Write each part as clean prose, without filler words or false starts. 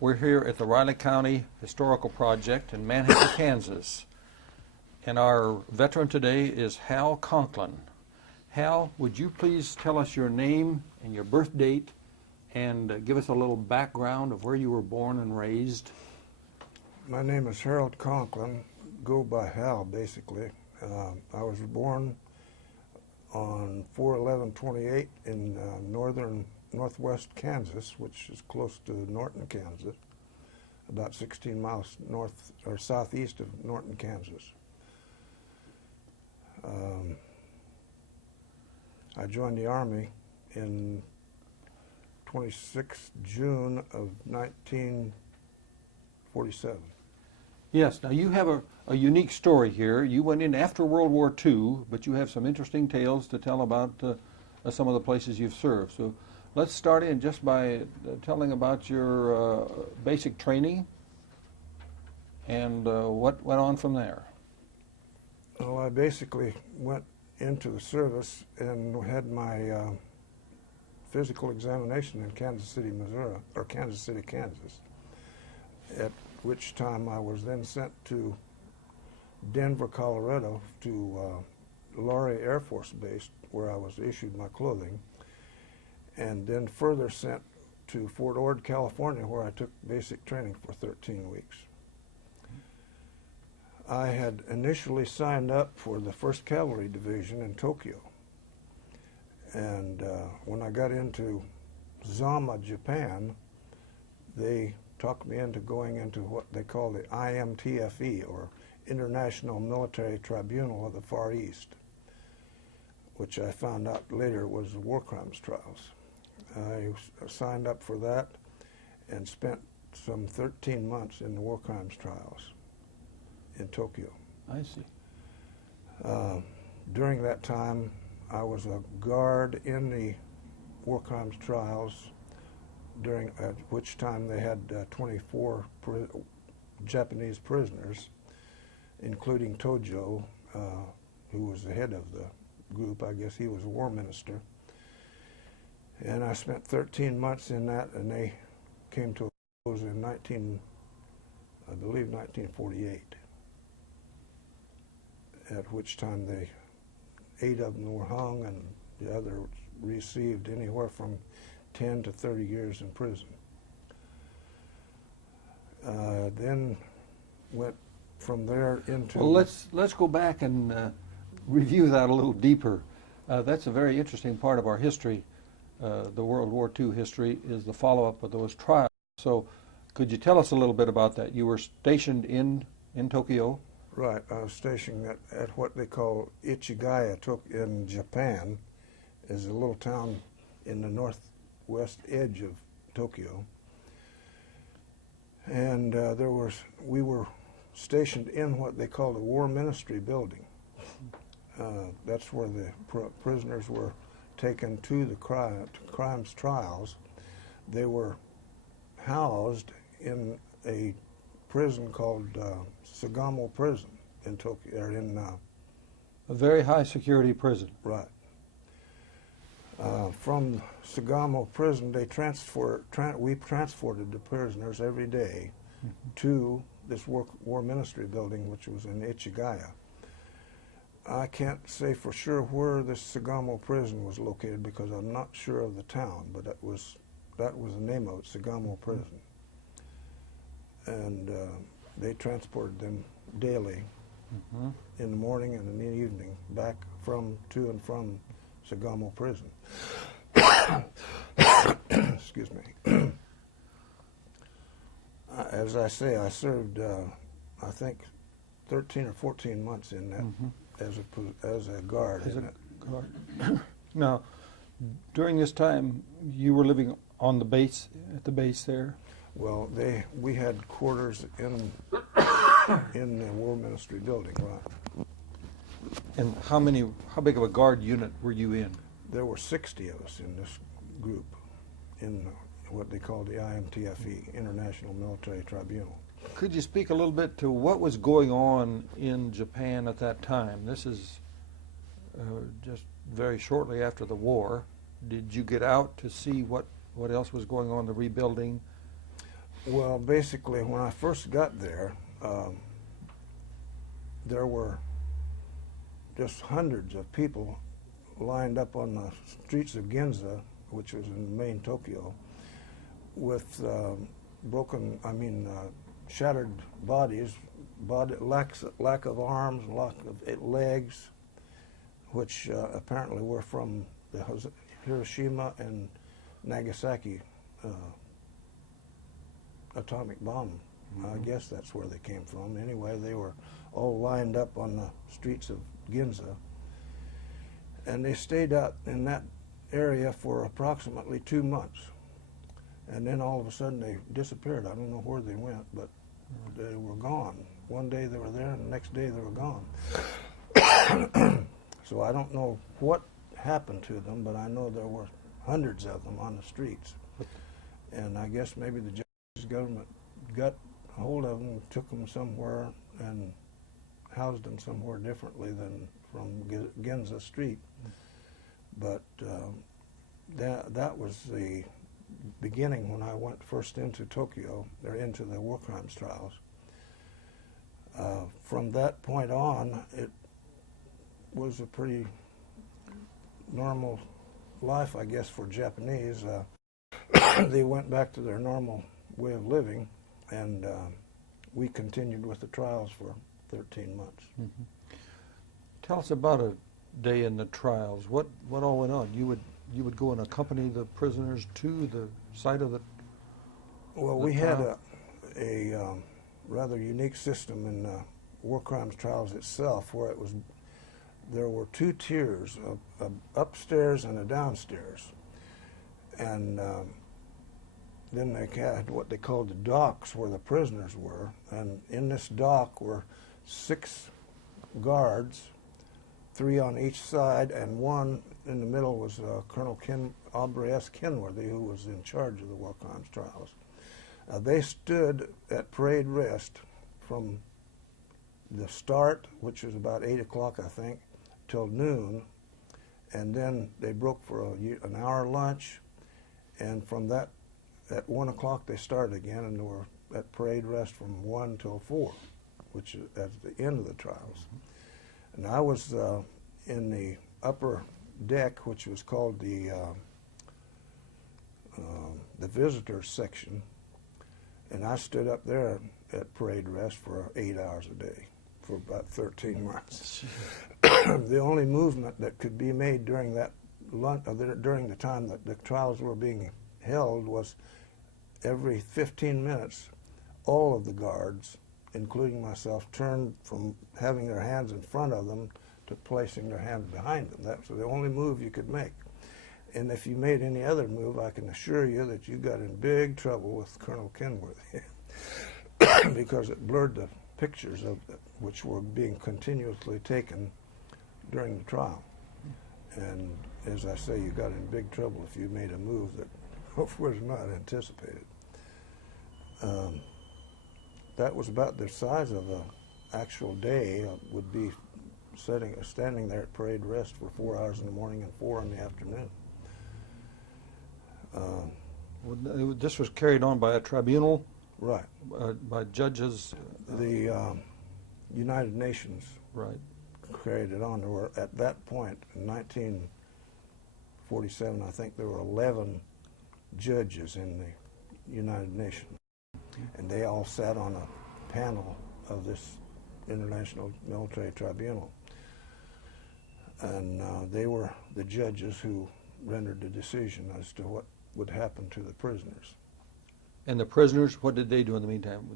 We're here at the Riley County Historical Project in Manhattan, Kansas. And our veteran today is Hal Conklin. Hal, would you please tell us your name and your birth date and give us a little background of where you were born and raised? My name is Harold Conklin, go by Hal basically. I was born on 4/11/28 in northwest Kansas, which is close to Norton, Kansas, about 16 miles north or southeast of Norton, Kansas. I joined the Army in 26 June of 1947. Yes, now you have a unique story here. You went in after World War II, but you have some interesting tales to tell about some of the places you've served. So let's start in just by telling about your basic training and what went on from there. Well, I basically went into the service and had my physical examination in Kansas City, Missouri, or Kansas City, Kansas, at which time I was then sent to Denver, Colorado, to Laurie Air Force Base, where I was issued my clothing, and then further sent to Fort Ord, California, where I took basic training for 13 weeks. I had initially signed up for the 1st Cavalry Division in Tokyo, and when I got into Zama, Japan, they talked me into going into what they call the IMTFE, or International Military Tribunal of the Far East, which I found out later was the war crimes trials. I signed up for that and spent some 13 months in the war crimes trials in Tokyo. I see. During that time, I was a guard in the war crimes trials, at which time they had 24 Japanese prisoners, including Tojo, who was the head of the group. I guess he was a war minister. And I spent 13 months in that, and they came to a close in 1948, at which time 8 of them were hung, and the others received anywhere from 10 to 30 years in prison. Then went from there into... Well, let's go back and review that a little deeper. That's a very interesting part of our history. The World War II history is the follow-up of those trials. So could you tell us a little bit about that? You were stationed in Tokyo? Right. I was stationed at what they call Ichigaya in Japan, is a little town in the northwest edge of Tokyo. And we were stationed in what they call the War Ministry building. That's where the prisoners were taken to the crimes trials. They were housed in a prison called Sagamo Prison in Tokyo, or in a very high security prison. Right. From Sagamo Prison, we transported the prisoners every day to this war ministry building, which was in Ichigaya. I can't say for sure where this Sagamo Prison was located because I'm not sure of the town, but that was the name of it, Sagamo Prison. And they transported them daily in the morning and in the evening back to and from Sagamo Prison. Excuse me. As I say, I served, I think, 13 or 14 months in that as a guard. Now, during this time, you were living on the base, at the base there? Well, we had quarters in the War Ministry building, right. And how big of a guard unit were you in? There were 60 of us in this group, in what they call the IMTFE, International Military Tribunal. Could you speak a little bit to what was going on in Japan at that time? This is just very shortly after the war. Did you get out to see what else was going on, the rebuilding, Well, basically, when I first got there, there were just hundreds of people lined up on the streets of Ginza, which was in main Tokyo, with shattered bodies, lack of arms, lack of legs, which apparently were from the Hiroshima and Nagasaki atomic bomb. I guess that's where they came from. Anyway, they were all lined up on the streets of Ginza, and they stayed out in that area for approximately 2 months. And then all of a sudden they disappeared. I don't know where they went, but they were gone. One day they were there, and the next day they were gone. So I don't know what happened to them, but I know there were hundreds of them on the streets. And I guess maybe the Japanese government got hold of them, took them somewhere, and housed them somewhere differently than from Ginza Street. But that was the beginning when I went first into Tokyo, or into the war crimes trials. From that point on, it was a pretty normal life, I guess, for Japanese. They went back to their normal way of living, and we continued with the trials for 13 months. Mm-hmm. Tell us about a day in the trials. What all went on? You would go and accompany the prisoners to the site of the Well, we had a rather unique system in war crimes trials itself, where there were 2 tiers, a upstairs and a downstairs, and then they had what they called the docks, where the prisoners were, and in this dock were 6 guards, 3 on each side, and 1 in the middle was Colonel Aubrey S. Kenworthy, who was in charge of the war crimes trials. They stood at parade rest from the start, which was about 8 o'clock, I think, till noon, and then they broke for an hour lunch, and from that, at 1 o'clock they started again, and they were at parade rest from 1 till 4, which is at the end of the trials. And I was in the upper deck, which was called the visitors section, and I stood up there at parade rest for 8 hours a day for about 13 months. The only movement that could be made during that during the time that the trials were being held was every 15 minutes, all of the guards, including myself, turned from having their hands in front of them to placing their hands behind them. That was the only move you could make. And if you made any other move, I can assure you that you got in big trouble with Colonel Kenworthy because it blurred the pictures which were being continuously taken during the trial. And as I say, you got in big trouble if you made a move that was not anticipated. That was about the size of an actual day. Would be standing there at parade rest for 4 hours in the morning and 4 in the afternoon. This was carried on by a tribunal? Right. By judges? The United Nations right. carried it on. There were, at that point, in 1947, I think there were 11 judges in the United Nations. And they all sat on a panel of this International Military Tribunal. And they were the judges who rendered the decision as to what would happen to the prisoners. And the prisoners, what did they do in the meantime?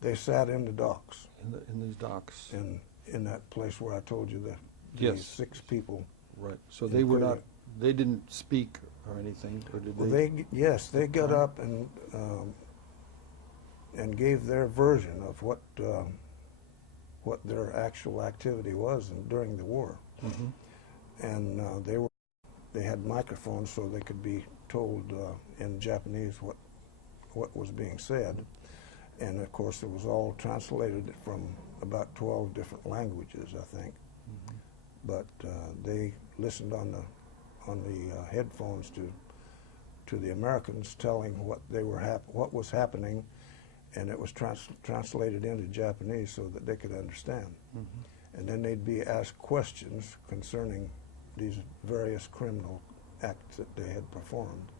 They sat in the docks. In these docks. In that place where I told you that yes. 6 people. Right. So they were not. They didn't speak or anything, or did well, they? Yes, they got up and gave their version of what their actual activity was during the war. Mm-hmm. And they had microphones so they could be told in Japanese what was being said. And of course it was all translated from about 12 different languages, I think. Mm-hmm. But they listened on the headphones to the Americans telling what was happening, and it was translated into Japanese so that they could understand. Mm-hmm. And then they'd be asked questions concerning these various criminal acts that they had performed.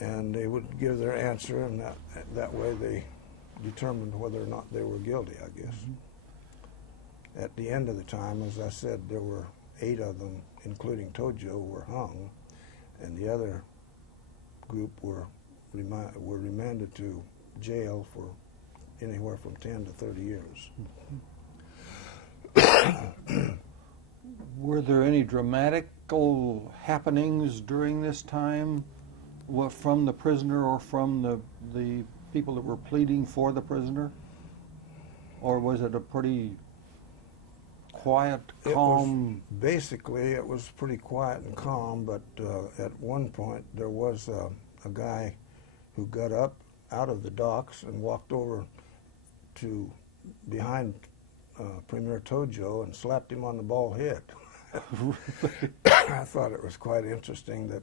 And they would give their answer, and that way they determined whether or not they were guilty, I guess. Mm-hmm. At the end of the time, as I said, there were 8 of them, including Tojo, were hung, and the other group were remanded to jail for anywhere from 10 to 30 years. Mm-hmm. Were there any dramatical happenings during this time, from the prisoner or from the people that were pleading for the prisoner? Or was it a pretty quiet, calm? Basically, it was pretty quiet and calm, but at one point there was a guy who got up out of the docks and walked over to behind Premier Tojo and slapped him on the bald head. I thought it was quite interesting that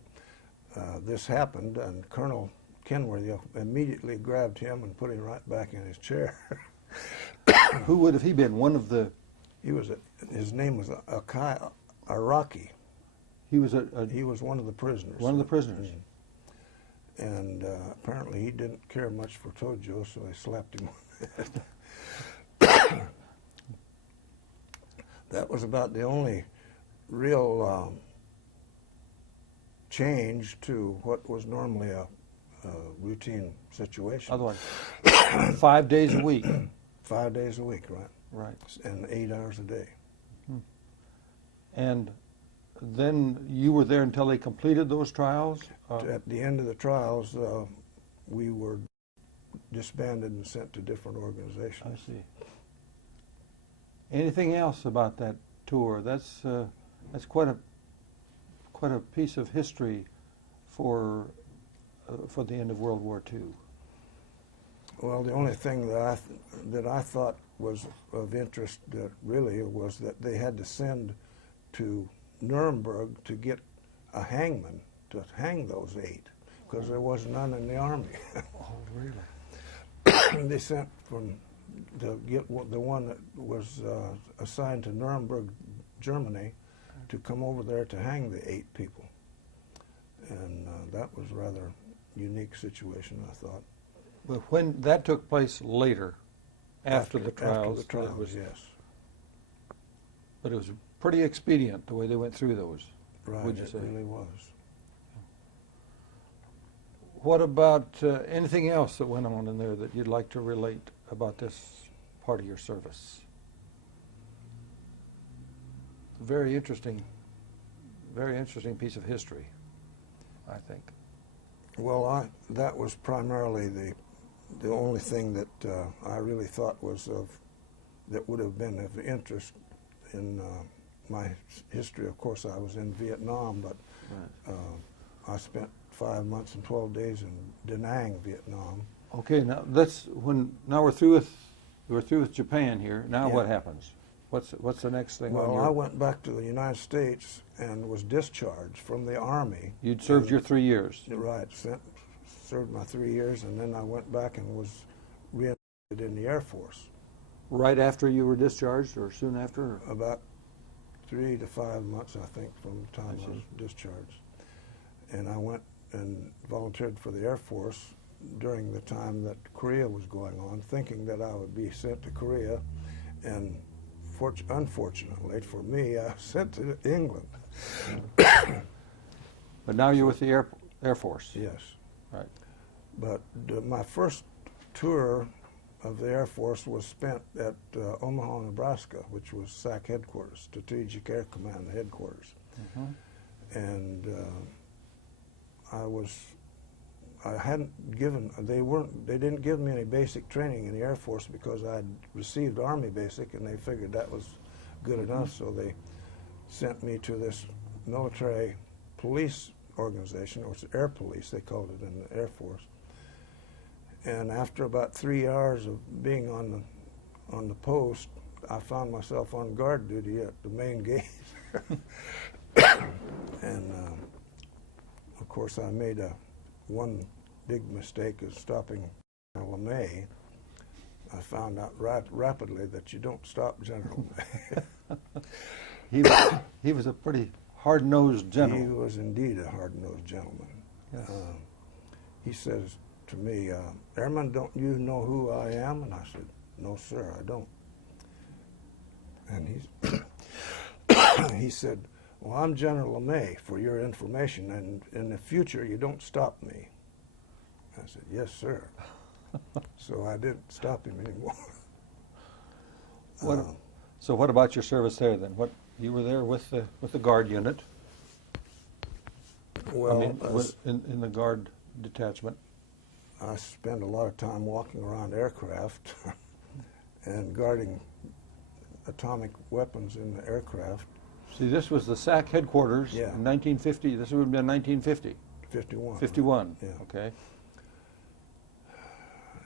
this happened, and Colonel Kenworthy immediately grabbed him and put him right back in his chair. Who would have he been? One of the... His name was Akai Araki. He was He was one of the prisoners. One of the prisoners. And apparently he didn't care much for Tojo, so they slapped him on the head. That was about the only real change to what was normally a routine situation. Otherwise, 5 days a week. 5 days a week, right? Right. And 8 hours a day. And then you were there until they completed those trials? At the end of the trials, we were disbanded and sent to different organizations. I see. Anything else about that tour? That's quite a piece of history for the end of World War II. Well, the only thing that I thought was of interest really was that they had to send to Nuremberg to get a hangman to hang those 8, because there was none in the army. Oh, really? They sent to get the one that was assigned to Nuremberg, Germany, to come over there to hang the 8 people. And that was a rather unique situation, I thought. But when that took place later, after the trials, After the trials, yes. But it was pretty expedient the way they went through those. Right, would you it say? really was. What about anything else that went on in there that you'd like to relate about this part of your service? Very interesting piece of history, I think. Well, that was primarily the only thing that I really thought that would have been of interest in my history. Of course, I was in Vietnam, but Right. I spent 5 months and 12 days in Da Nang, Vietnam. Okay, now we're through with Japan here. Now Yeah. what happens? What's the next thing? Well, I went back to the United States and was discharged from the Army. You'd served your 3 years. Right, served my 3 years, and then I went back and was reinstated in the Air Force. Right after you were discharged, or soon after? Or? About 3 to 5 months, I think, from the time I was discharged. And I went and volunteered for the Air Force during the time that Korea was going on, thinking that I would be sent to Korea, and unfortunately for me, I was sent to England. But now you're with the Air Force. Yes. Right. But my first tour of the Air Force was spent at Omaha, Nebraska, which was SAC headquarters, Strategic Air Command headquarters. Mm-hmm. And they didn't give me any basic training in the Air Force because I'd received Army basic, and they figured that was good enough, so they sent me to this military police organization, or it's Air Police, they called it in the Air Force. And after about 3 hours of being on the post, I found myself on guard duty at the main gate. And of course, I made one big mistake of stopping LeMay, I found out rapidly that you don't stop General May. He was a pretty hard-nosed general. He was indeed a hard-nosed gentleman. Yes. He says to me, "Airman, don't you know who I am?" And I said, "No, sir, I don't." And he said, "Well, I'm General LeMay, for your information, and in the future you don't stop me." I said, "Yes, sir." So I didn't stop him anymore. So what about your service there then? What you were there with the guard unit? Well, I mean, in the guard detachment. I spent a lot of time walking around aircraft and guarding atomic weapons in the aircraft. See, this was the SAC headquarters Yeah. in 1950. This would have been 1950. 51. 51. Yeah. Okay.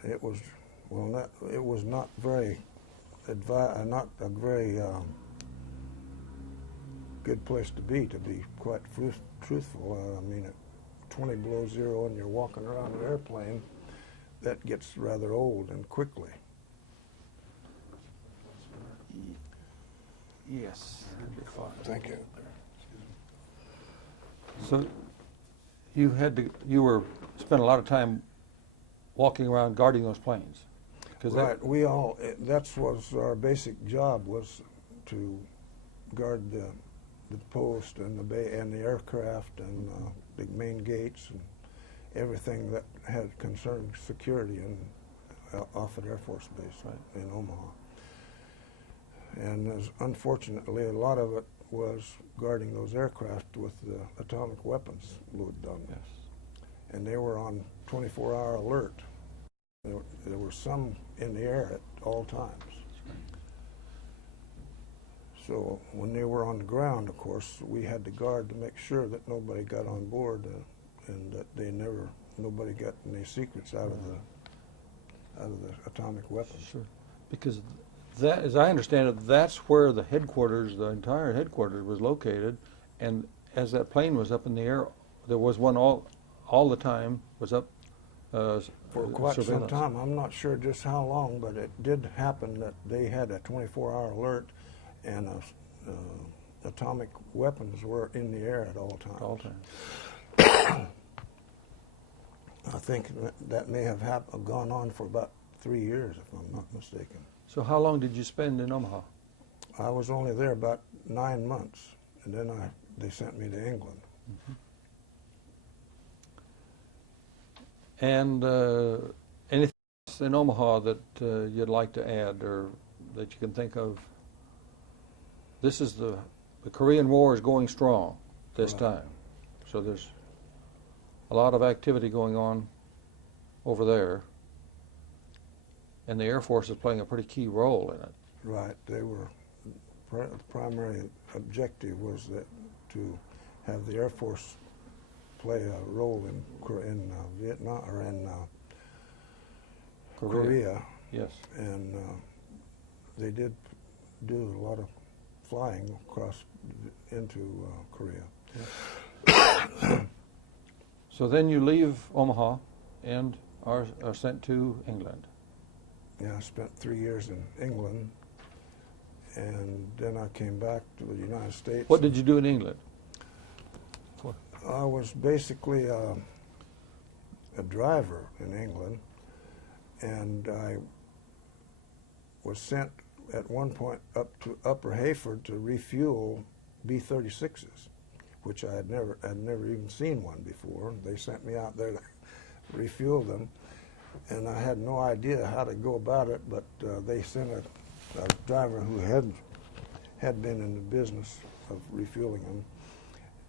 It was it was not very not a very good place to be quite truthful. I mean, at 20 below zero and you're walking around an airplane, that gets rather old and quickly. Yes. Thank you. So you spent a lot of time walking around guarding those planes. Right. That was our basic job, was to guard the post and the bay and the aircraft and the main gates and everything that had concerned security in Offutt Air Force Base in Omaha. And unfortunately, a lot of it was guarding those aircraft with the atomic weapons loaded on them. Yes. And they were on 24-hour alert. There were some in the air at all times. So when they were on the ground, of course, we had to guard to make sure that nobody got on board and that nobody got any secrets out of the atomic weapons. Sure. Because that, as I understand it, that's where the headquarters, the entire headquarters was located, and as that plane was up in the air, there was one all the time was up for quite some time. I'm not sure just how long, but it did happen that they had a 24-hour alert, and atomic weapons were in the air at all times. All times. I think that may have gone on for about 3 years, if I'm not mistaken. So how long did you spend in Omaha? I was only there about 9 months, and then they sent me to England. Mm-hmm. And anything else in Omaha that you'd like to add or that you can think of? This is the Korean War is going strong this time. So there's a lot of activity going on over there. And the Air Force is playing a pretty key role in it. Right. They were, the primary objective was to have the Air Force play a role in Vietnam or in Korea. Yes. And they did do a lot of flying across into Korea. Yes. So then you leave Omaha and are sent to England. Yeah, I spent 3 years in England, and then I came back to the United States. What did you do in England? I was basically a driver in England, and I was sent at one point up to Upper Hayford to refuel B-36s, which I had never even seen one before. They sent me out there to refuel them, and I had no idea how to go about it, but they sent a driver who had been in the business of refueling them,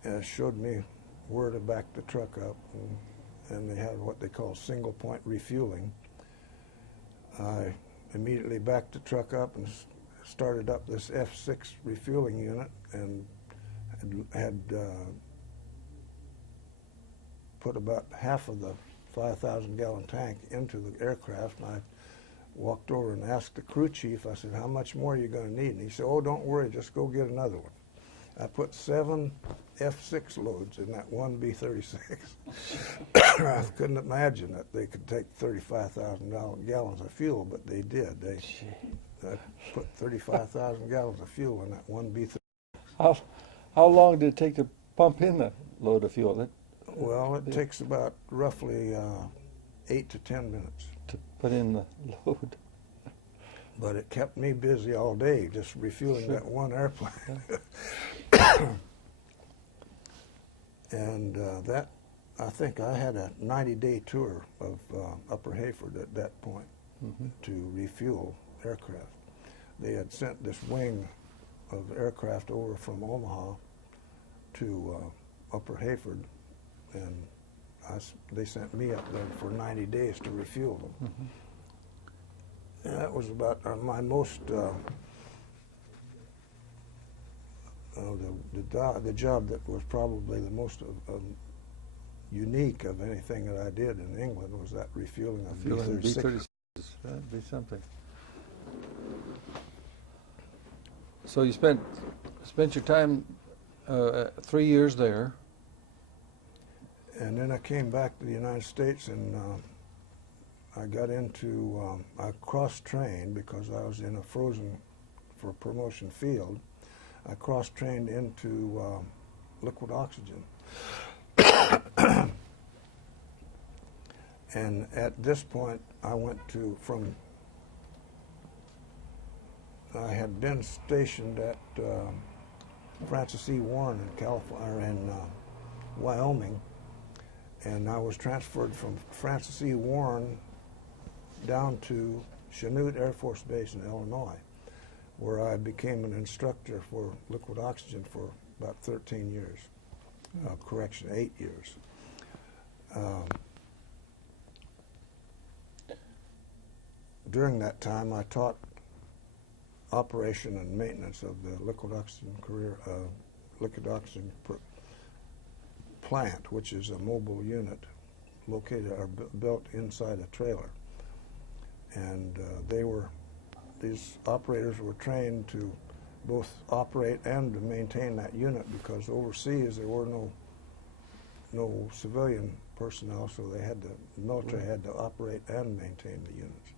and showed me where to back the truck up, and they had what they call single point refueling. I immediately backed the truck up and started up this F6 refueling unit, and had put about half of the 5,000-gallon tank into the aircraft, and I walked over and asked the crew chief, I said, "How much more are you going to need?" And he said, "Oh, don't worry, just go get another one." I put 7 F6 loads in that one B-36. I couldn't imagine that they could take 35,000 gallons of fuel, but they did. I put 35,000 gallons of fuel in that one B-36. How long did it take to pump in the load of fuel? Well, it takes about roughly 8 to 10 minutes. To put in the load. But it kept me busy all day, just refueling that one airplane. And that, I think I had a 90-day tour of Upper Hayford at that point to refuel aircraft. They had sent this wing of aircraft over from Omaha to Upper Hayford, and they sent me up there for 90 days to refuel them. And that was about my most, the job that was probably the most unique of anything that I did in England was that refueling of B-36. That'd be something. So you spent your time 3 years there. And then I came back to the United States, and I got into, I cross-trained because I was in a frozen for promotion field. I cross-trained into liquid oxygen. And at this point, I went to, I had been stationed at Francis E. Warren in California, or in Wyoming, and I was transferred from Francis E. Warren down to Chanute Air Force Base in Illinois, where I became an instructor for liquid oxygen for about 13 years. Correction, 8 years. During that time, I taught operation and maintenance of the liquid oxygen plant, which is a mobile unit located or built inside a trailer. And these operators were trained to both operate and to maintain that unit, because overseas there were no civilian personnel, so the military had to operate and maintain the units.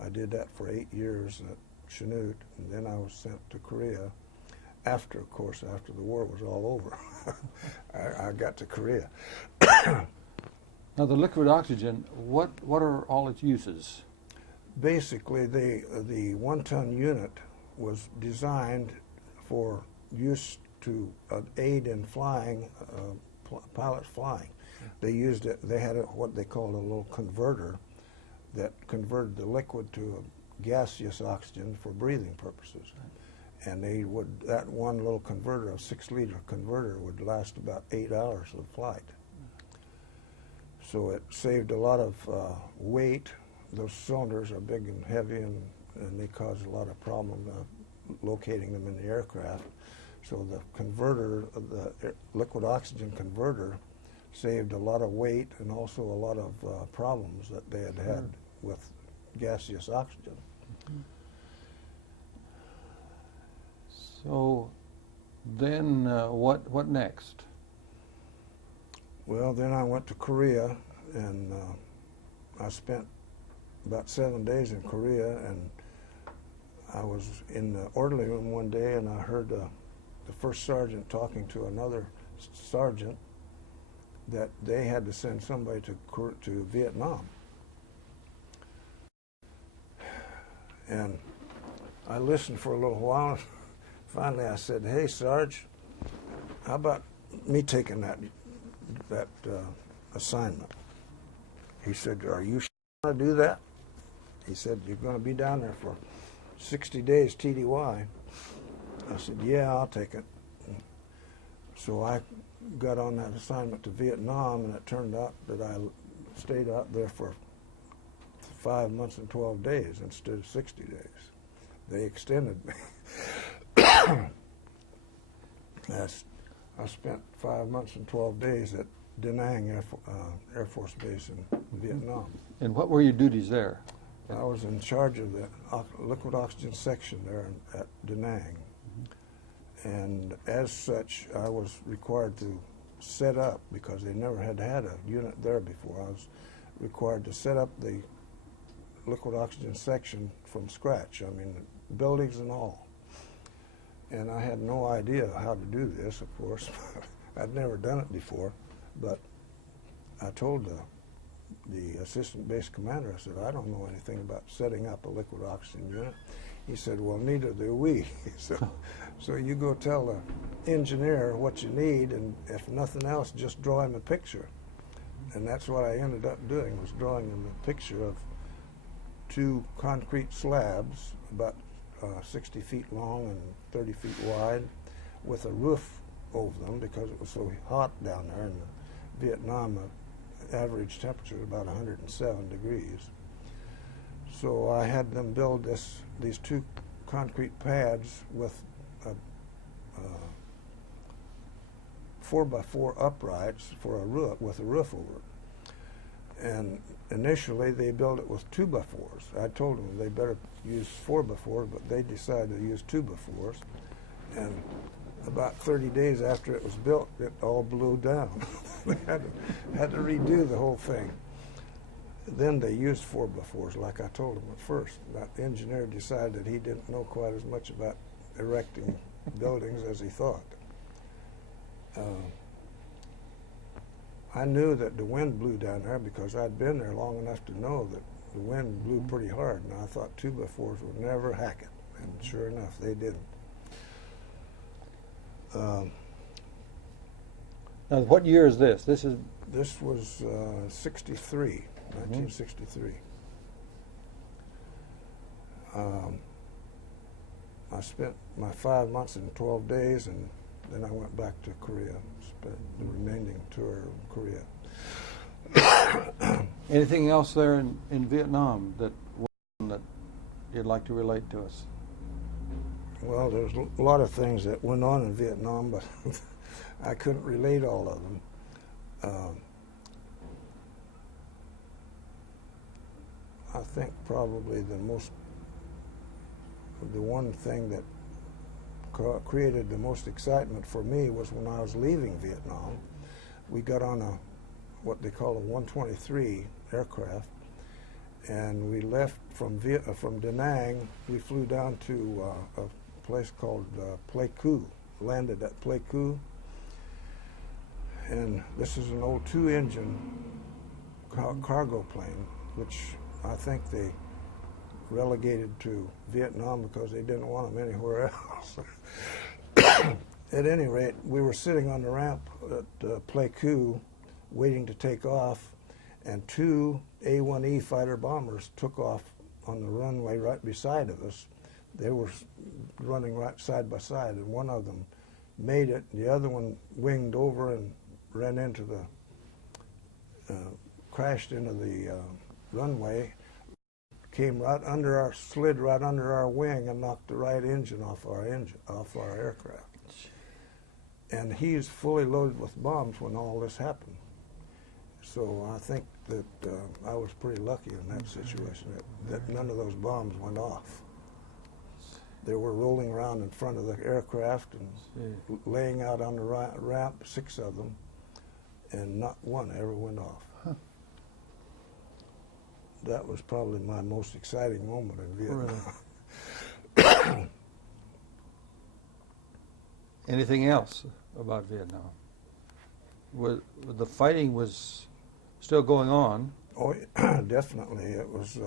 I did that for 8 years at Chanute, and then I was sent to Korea. After the war was all over, I got to Korea. Now, the liquid oxygen, what are all its uses? Basically, the one-ton unit was designed for use to aid in flying, pilots flying. They used it. They had what they called a little converter that converted the liquid to a gaseous oxygen for breathing purposes. And that one little converter, a 6-liter converter, would last about 8 hours of flight. So it saved a lot of weight. Those cylinders are big and heavy, and they cause a lot of problem locating them in the aircraft. So the converter, the liquid oxygen converter, saved a lot of weight and also a lot of problems that they had with gaseous oxygen. So then what next? Well, then I went to Korea, and I spent about 7 days in Korea, and I was in the orderly room one day, and I heard the first sergeant talking to another sergeant that they had to send somebody to Vietnam. And I listened for a little while. Finally, I said, "Hey, Sarge, how about me taking that assignment?" He said, "Are you going to do that?" He said, "You're going to be down there for 60 days TDY." I said, "Yeah, I'll take it." So I got on that assignment to Vietnam, and it turned out that I stayed out there for 5 months and 12 days instead of 60 days. They extended me. I spent 5 months and 12 days at Da Nang Air Force Base in Vietnam. And what were your duties there? I was in charge of the liquid oxygen section there at Da Nang. And as such, I was required to set up, because they never had had a unit there before, I was required to set up the liquid oxygen section from scratch. I mean, buildings and all. And I had no idea how to do this, of course. I'd never done it before, but I told the assistant base commander, I said, I don't know anything about setting up a liquid oxygen unit. He said, well, neither do we. So you go tell the engineer what you need, and if nothing else, just draw him a picture. And that's what I ended up doing, was drawing him a picture of two concrete slabs, about 60 feet long and 30 feet wide, with a roof over them because it was so hot down there. In Vietnam, average temperature is about 107 degrees. So I had them build these two concrete pads with 4x4 uprights for a roof, with a roof over it. And initially they built it with 2x4s. I told them they better use 4x4s, but they decided to use 2x4s. And about 30 days after it was built, it all blew down. They had to redo the whole thing. Then they used 4x4s, like I told them at first. That engineer decided that he didn't know quite as much about erecting buildings as he thought. I knew that the wind blew down there because I'd been there long enough to know that the wind blew pretty hard, and I thought 2x4s would never hack it, and sure enough, they didn't. Now, what year is this? This was 63, 1963. I spent my 5 months and 12 days, and then I went back to Korea, spent the remaining tour of Korea. anything else there in Vietnam that you'd like to relate to us? Well, there's a lot of things that went on in Vietnam, but I couldn't relate all of them. I think probably the one thing that created the most excitement for me was when I was leaving Vietnam. We got on what they call a 123 aircraft, and we left from Da Nang. We flew down to a place called Pleiku, landed at Pleiku, and this is an old 2-engine cargo plane, which I think they relegated to Vietnam because they didn't want them anywhere else. At any rate, we were sitting on the ramp at Pleiku waiting to take off, and 2 A-1E fighter bombers took off on the runway right beside of us. They were running right side by side, and one of them made it. The other one winged over and ran into crashed into the runway, came right under slid right under our wing and knocked the right engine off our aircraft. And he's fully loaded with bombs when all this happened. So I think that I was pretty lucky in that situation, that none of those bombs went off. They were rolling around in front of the aircraft and laying out on the ramp, 6 of them, and not one ever went off. Huh. That was probably my most exciting moment in Vietnam. Really? Anything else about Vietnam? The fighting was still going on. Oh, definitely. It was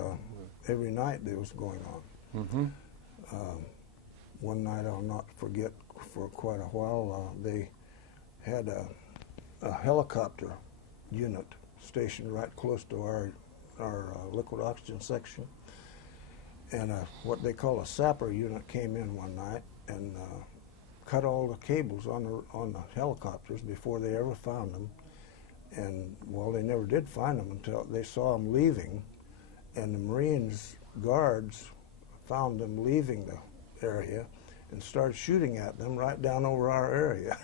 every night it was going on. Mm-hmm. One night I'll not forget for quite a while, they had a helicopter unit stationed right close to our liquid oxygen section, and what they call a sapper unit came in one night and cut all the cables on the helicopters before they ever found them. And well, they never did find them until they saw them leaving, and the Marines guards found them leaving the area and started shooting at them right down over our area.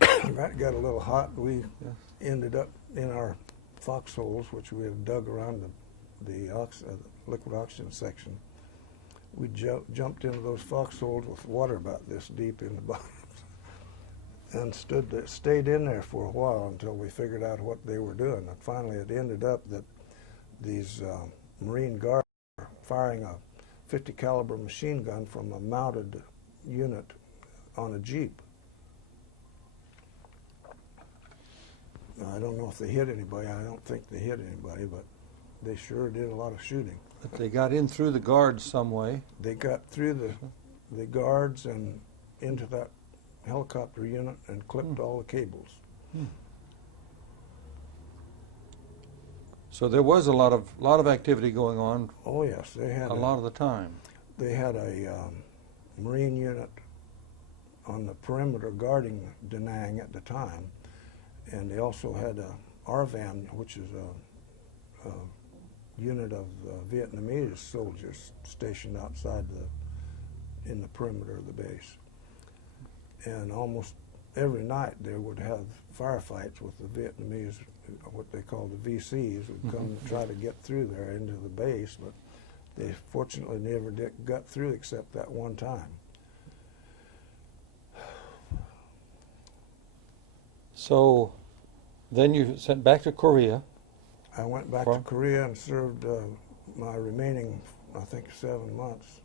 That got a little hot. We ended up in our foxholes, which we had dug around the liquid oxygen section. we jumped into those foxholes with water about this deep in the bottom, and stayed in there for a while until we figured out what they were doing. And finally, it ended up that these Marine guards were firing a 50 caliber machine gun from a mounted unit on a Jeep. I don't know if they hit anybody. I don't think they hit anybody, but they sure did a lot of shooting. But they got in through the guards some way. They got through the guards and into that helicopter unit and clipped all the cables. So there was a lot of activity going on. Oh yes, they had a lot of the time. They had a Marine unit on the perimeter guarding Da Nang at the time, and they also had a RVAM, which is a unit of Vietnamese soldiers stationed outside in the perimeter of the base. And almost every night they would have firefights with the Vietnamese, what they call the VCs, would come and try to get through there into the base, but they fortunately never got through except that one time. So then you sent back to Korea. I went back to Korea and served my remaining, I think, 7 months,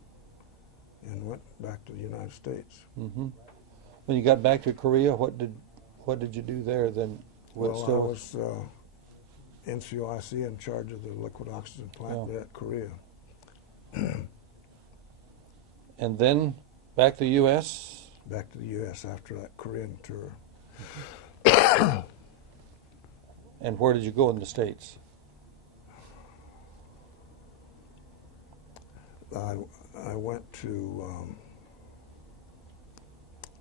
and went back to the United States. When you got back to Korea, what did you do there then? Well, I was NCOIC in charge of the liquid oxygen plant at Korea. And then back to the U.S.? Back to the U.S. after that Korean tour. And where did you go in the States? I went to,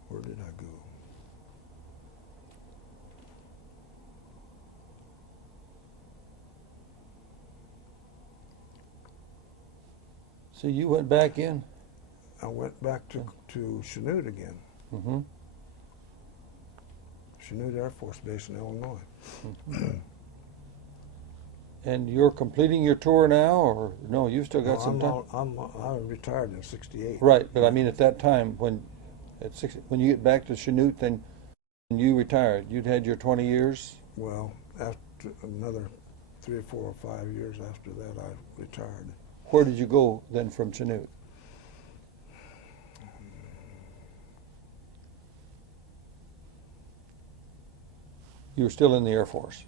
where did I go? So you went back in? I went back to Chanute again. Chanute Air Force Base in Illinois. And you're completing your tour now, or no? You've still got some time. I retired in '68. Right, but I mean at that time when you get back to Chanute, then you retired. You'd had your 20 years. Well, after another 3 or 4 or 5 years after that, I retired. Where did you go then from Chanute? You were still in the Air Force.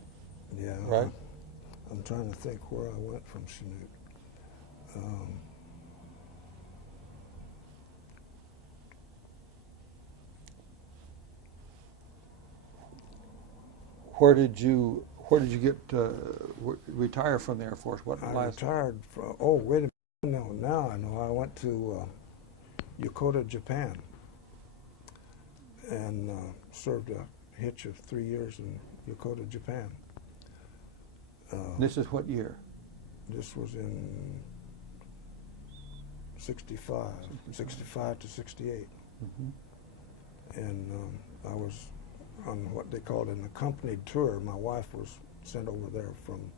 Yeah. Right. I'm trying to think where I went from Chanute. Where did you get retire from the Air Force? What I last? retired from. Oh, wait a minute. No, now I know. I went to Yokota, Japan, and served a hitch of 3 years in Yokota, Japan. This is what year? This was in 65 to 68. And I was on what they called an accompanied tour. My wife was sent over there from,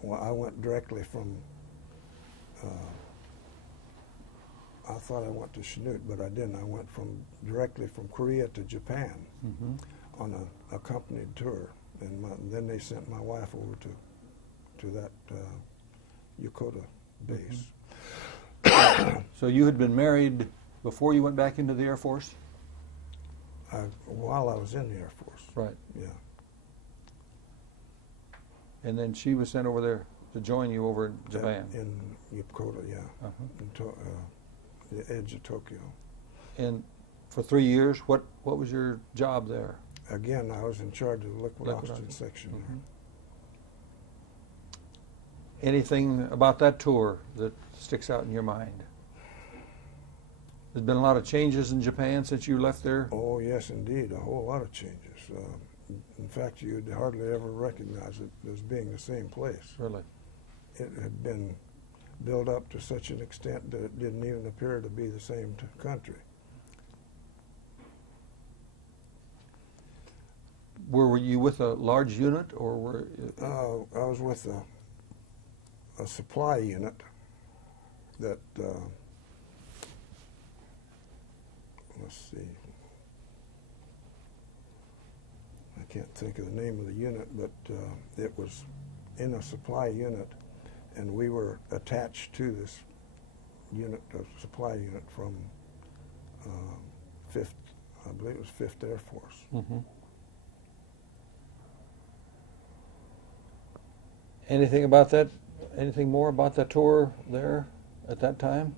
well, I went directly from, I thought I went to Chanute, but I didn't. I went directly from Korea to Japan on an accompanied tour. And then they sent my wife over to that Yokota base. So you had been married before you went back into the Air Force? While I was in the Air Force. Right. Yeah. And then she was sent over there to join you over in Japan? In Yokota, yeah. The edge of Tokyo. And for 3 years, what was your job there? Again, I was in charge of the liquid oxygen section there. Anything about that tour that sticks out in your mind? There's been a lot of changes in Japan since you left there? Oh, yes, indeed. A whole lot of changes. In fact, you'd hardly ever recognize it as being the same place. Really? It had been built up to such an extent that it didn't even appear to be the same country. Were you with a large unit, or were? I was with a supply unit that let's see. I can't think of the name of the unit, but it was in a supply unit, and we were attached to this unit, a supply unit from 5th, I believe it was 5th Air Force. Mm-hmm. Anything about that? Anything more about that tour there at that time?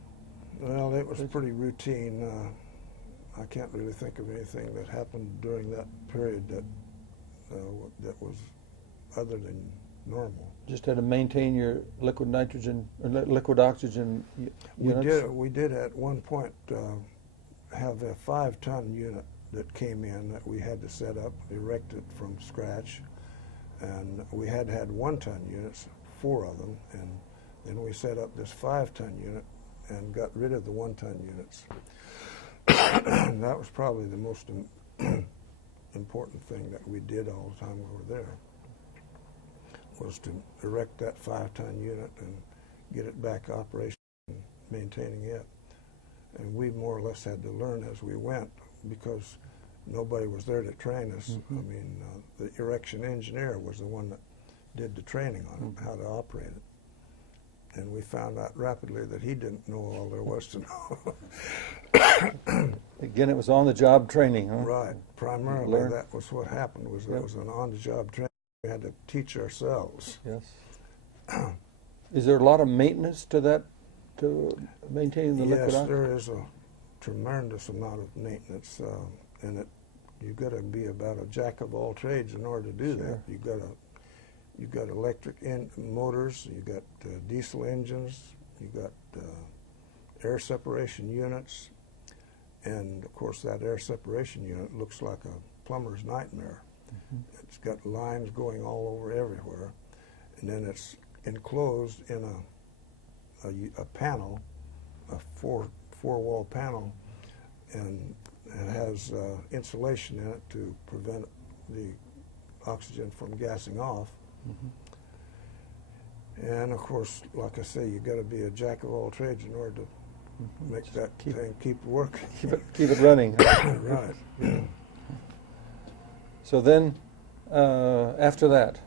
Well, it was pretty routine. I can't really think of anything that happened during that period that was other than normal. Just had to maintain your liquid nitrogen, liquid oxygen units? We did at one point have a 5-ton unit that came in that we had to set up, erect it from scratch, and we had 1-ton units, 4 of them, and then we set up this 5-ton unit and got rid of the 1-ton units. And that was probably the most important thing that we did all the time we were there, was to erect that 5-ton unit and get it back operational and maintaining it. And we more or less had to learn as we went because nobody was there to train us. Mm-hmm. I mean, the erection engineer was the one that did the training on it, how to operate it. And we found out rapidly that he didn't know all there was to know. Again, it was on-the-job training, huh? Right. Primarily, that was what happened, was that was an on-the-job training. We had to teach ourselves. Yes. Is there a lot of maintenance to that, to maintaining the liquid Yes, oxygen? there is a tremendous amount of maintenance, and you've got to be about a jack of all trades in order to do that. You've got electric motors, you've got diesel engines, you've got air separation units, and of course that air separation unit looks like a plumber's nightmare. Mm-hmm. It's got lines going all over everywhere, and then it's enclosed in a panel, a four-wall panel, and it has insulation in it to prevent the oxygen from gassing off. Mm-hmm. And of course, like I say, you've got to be a jack of all trades in order to make that thing keep working. Keep it running. Right. Yeah. So then, after that,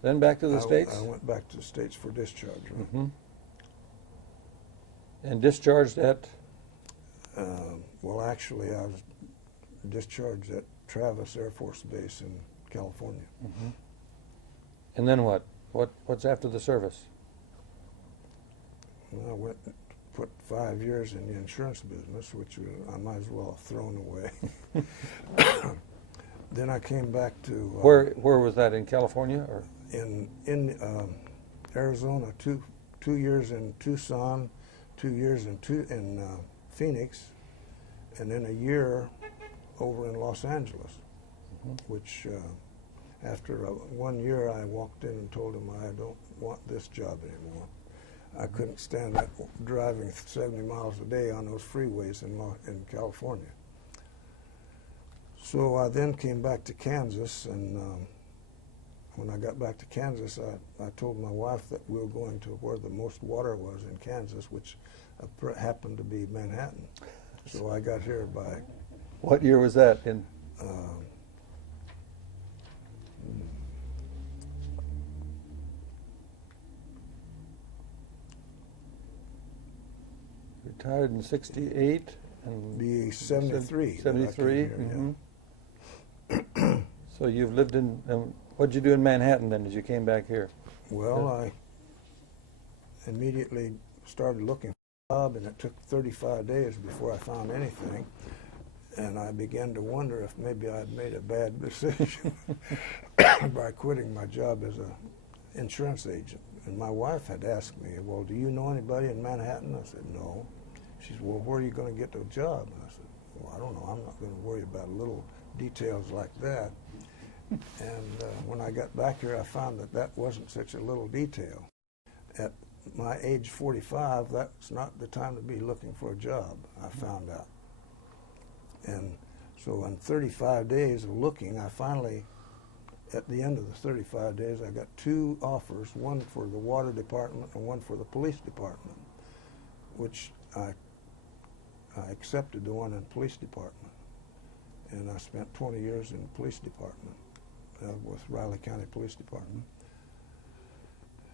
then back to the States? I went back to the States for discharge. Right? Mm-hmm. And discharged at? Well, actually, I was discharged at Travis Air Force Base in California. Mm-hmm. And then what? What's after the service? Well, I went and put 5 years in the insurance business, which I might as well have thrown away. Then I came back to where was that, in California or in Arizona? 2 years in Tucson, 2 years in Phoenix, and then a year over in Los Angeles. Mm-hmm. Which after 1 year, I walked in and told him I don't want this job anymore. I couldn't stand that driving 70 miles a day on those freeways in California. So I then came back to Kansas, and when I got back to Kansas, I told my wife that we were going to where the most water was in Kansas, which happened to be Manhattan. So I got here by... What year was that? In retired in 68 and be 73. 73. Mm-hmm. Yeah. So you've lived in. What did you do in Manhattan then, as you came back here? Well, I immediately started looking for a job, and it took 35 days before I found anything. And I began to wonder if maybe I'd made a bad decision by quitting my job as an insurance agent. And my wife had asked me, well, do you know anybody in Manhattan? I said, no. She said, well, where are you going to get the job? And I said, well, I don't know. I'm not going to worry about little details like that. And when I got back here, I found that that wasn't such a little detail. At my age 45, that's not the time to be looking for a job, I found out. And so in 35 days of looking, I finally, at the end of the 35 days, I got 2 offers, one for the water department and one for the police department, which I I accepted the one in police department, and I spent 20 years in the police department with Riley County Police Department.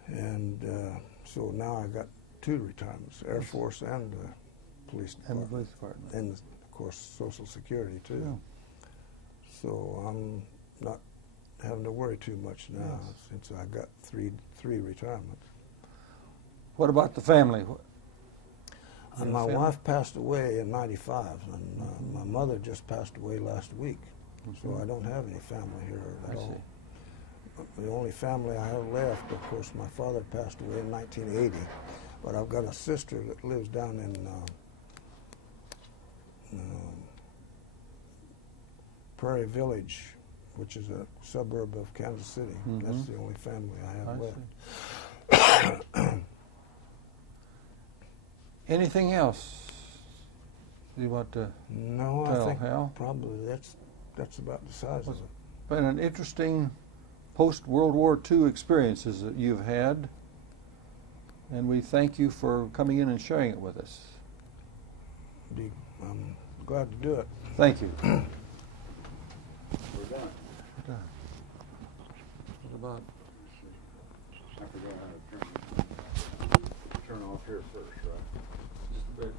And so now I got 2 retirements, Air Force and the police department. And the police department. And, of course, Social Security, too. Yeah. So I'm not having to worry too much now since I got three retirements. What about the family? And my wife passed away in '95, and my mother just passed away last week. So I don't have any family here at all. The only family I have left, of course, my father passed away in 1980, but I've got a sister that lives down in Prairie Village, which is a suburb of Kansas City. That's the only family I have left. Anything else you want to No, tell, I think Hal? probably that's about the size of it. Been an interesting post-World War II experiences that you've had, and we thank you for coming in and sharing it with us. I'm glad to do it. Thank you. We're done. What about? I forgot how to turn off here first, right? Just a very